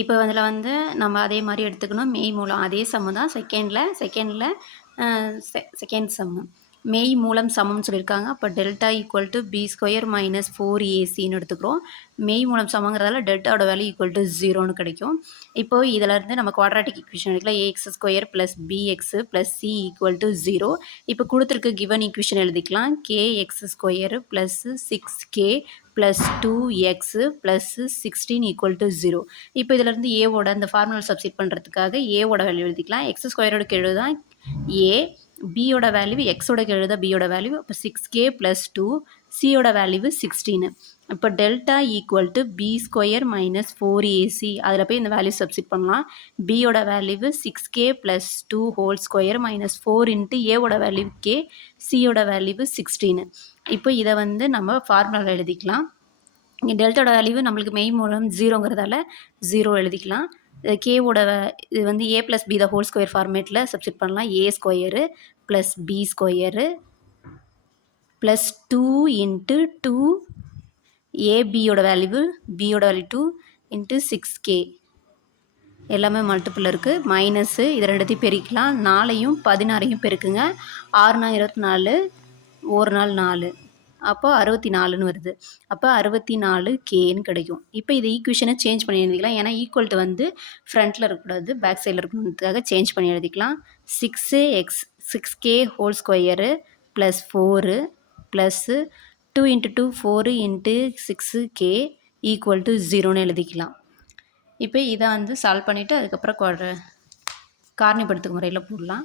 இப்போ அதில் வந்து நம்ம அதே மாதிரி எடுத்துக்கணும். மெய் மூலம் அதே சம்மு தான் செகண்டில் செகண்டில் செகண்ட் சம்மு மெய் மூலம் சமம்னு சொல்லியிருக்காங்க. அப்போ delta equal to B square minus four ஏசின்னு எடுத்துக்கிறோம். மெய் மூலம் சமங்கிறதால டெல்டாவோட வேல்யூ ஈக்குவல் டு ஜீரோன்னு கிடைக்கும். இப்போ இதில் இருந்து நம்ம குவாட்ராட்டிக் ஈக்குவேஷன் எடுக்கலாம் AX square plus B X plus C equal to zero இப்போ கொடுத்துருக்க கிவன் ஈக்குவேஷன் எழுதிக்கலாம். K X square plus six K plus two X plus sixteen equal to zero இப்போ இதிலேருந்து ஏவோட அந்த ஃபார்முலா சப்ஸ்டிட் பண்ணுறதுக்காக ஏவோட வேல்யூ எழுதிக்கலாம். எக்ஸ் ஸ்கொயரோட கெழு தான் ஏ பியோட வேல்யூ எக்ஸோட எழுத பியோட வேல்யூ இப்போ சிக்ஸ் கே ப்ளஸ் டூ சியோட வேல்யூ சிக்ஸ்டீனு இப்போ delta equal to B square minus four AC அதில் போய் இந்த வேல்யூ சப்ஸ்டிட் பண்ணலாம். பியோட value six K plus two whole square minus four into ஏவோட வேல்யூ கே சியோட வேல்யூ சிக்ஸ்டீனு இப்போ இதை வந்து நம்ம ஃபார்முலாவில் எழுதிக்கலாம். இங்கே டெல்டாவோட வேல்யூ நம்மளுக்கு மெய் மூலம் ஜீரோங்கிறதால ஜீரோ எழுதிக்கலாம். கேவோட இது வந்து A plus B the whole square ஃபார்மேட்டில் சப்ஸ்டிட் பண்ணலாம். A square plus B square plus two into two ஏபியோட value பியோட value two into six K எல்லாமே மல்டிப்புள் இருக்குது மைனஸு இது ரெண்டுத்தையும் பெருக்கலாம் நாலையும் பதினாறையும் பெருக்குங்க. ஆறு நாள் இருபத்தி நாலு ஒரு நாள் நாலு. அப்போ அறுபத்தி நாலுன்னு வருது. அப்போ அறுபத்தி நாலு கேன்னு கிடைக்கும். இப்போ இது ஈக்குவேஷனை சேஞ்ச் பண்ணி எழுதிக்கலாம். ஏன்னா ஈக்குவல்ட்டு வந்து ஃப்ரண்ட்டில் இருக்கக்கூடாது பேக் சைடில் இருக்கணுன்றதுக்காக சேஞ்ச் பண்ணி எழுதிக்கலாம். Six X six K whole square plus four plus two into two four into six K equal to ஜீரோன்னு எழுதிக்கலாம். இப்போ இதை வந்து சால்வ் பண்ணிவிட்டு அதுக்கப்புறம் காரணிப்படுத்துக்கு முறையில் போடலாம்.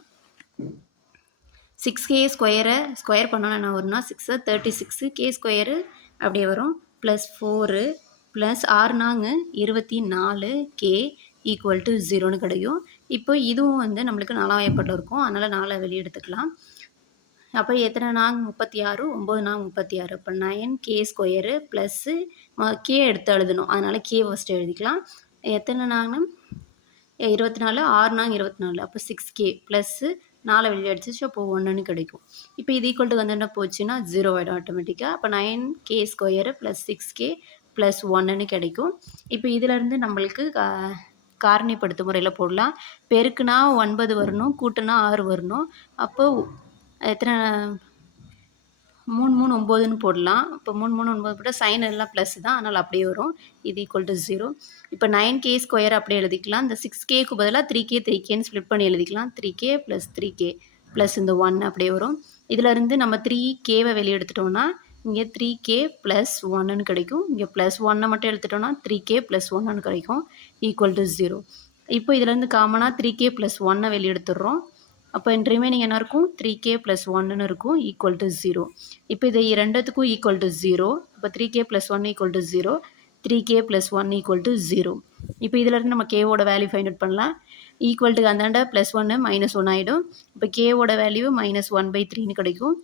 சிக்ஸ் கே ஸ்கொயரை ஸ்கொயர் பண்ணோன்னா என்ன வரும்னா six thirty six K square அப்படியே வரும். ப்ளஸ் ஃபோரு ப்ளஸ் ஆறுனாங்க இருபத்தி நாலு கே ஈக்குவல் டு ஜீரோன்னு கிடைக்கும் இப்போ இதுவும் வந்து நம்மளுக்கு நாலாம் இருக்கும். அதனால் நாலை வெளியே எடுத்துக்கலாம். அப்போ எத்தனை நாங் முப்பத்தி ஆறு ஒம்பது நாங் முப்பத்தி ஆறு. அப்போ nine K square plus K எடுத்து எழுதணும். அதனால் கே ஃபஸ்ட்டு எழுதிக்கலாம். எத்தனை நாங்னா இருபத்தி நாலு ஆறு நாங் இருபத்தி நாலு. அப்போ சிக்ஸ் கே ப்ளஸ்ஸு நாலு வெளியே அடிச்சிச்சு அப்போ ஒன்றுன்னு கிடைக்கும். இப்போ இது ஈக்குவல் டு வந்து என்ன போச்சுன்னா ஜீரோ ஆகிடும் ஆட்டோமேட்டிக்காக அப்போ nine K square plus six K plus ஒன்றுன்னு கிடைக்கும். இப்போ இதிலேருந்து நம்மளுக்கு காரணிப்படுத்தும் முறையில் போடலாம். பெருக்குனா ஒன்பது வரணும் கூட்டுனா ஆறு வரணும். அப்போது எத்தனை மூணு மூணு ஒம்போதுன்னு போடலாம். இப்போ மூணு மூணு ஒன்பது போட்டால் சைன் எல்லாம் ப்ளஸ் தான். அதனால் அப்படியே வரும். இது ஈக்குவல் டு ஜீரோ இப்போ நைன் கே ஸ்கொயர் அப்படியே எழுதிக்கலாம். இந்த சிக்ஸ் கேக்கு பதிலாக த்ரீ கே த்ரீ கேன்னு ஸ்ப்ளிட் பண்ணி எழுதிக்கலாம். Three K plus three K plus இந்த ஒன் அப்படியே வரும். இதிலேருந்து நம்ம த்ரீ கேவை வெளியே எடுத்துட்டோம்னா இங்கே த்ரீ கே ப்ளஸ் ஒன்னுன்னு கிடைக்கும். இங்கே ப்ளஸ் ஒன்னை மட்டும் எடுத்துட்டோம்னா த்ரீ கே ப்ளஸ் ஒன்னு கிடைக்கும். ஈக்குவல் டு ஜீரோ இப்போ இதுலேருந்து காமனாக த்ரீ கே ப்ளஸ் ஒன்னை வெளியே எடுத்துடுறோம். அப்போ ரிமைனிங் என்ன இருக்கும்? த்ரீ கே ப்ளஸ் ஒன்னு இருக்கும் ஈக்குவல் டு ஜீரோ இப்போ இது ரெண்டுத்துக்கும் ஈக்குவல் டு ஜீரோ இப்போ three k plus one equal to zero three k plus one equal to zero இப்போ இதிலேருந்து நம்ம கேவோட வேல்யூ ஃபைண்ட் அவுட் பண்ணலாம். ஈக்குவல் டு அந்தாண்ட ப்ளஸ் ஒன்று மைனஸ் ஒன் ஆகிடும் இப்போ கேவோட வேல்யூ மைனஸ் ஒன் பை த்ரீன்னு கிடைக்கும்.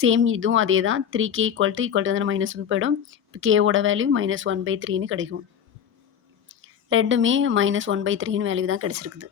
சேம் இதுவும் அதே தான் three K equal to equal to வந்து மைனஸ் ஒன் போயிடும். இப்போ கேவோட வேல்யூ மைனஸ் ஒன் பை த்ரீன்னு கிடைக்கும். ரெண்டுமே மைனஸ் ஒன் பை த்ரீன்னு வேல்யூ தான் கிடச்சிருக்குது.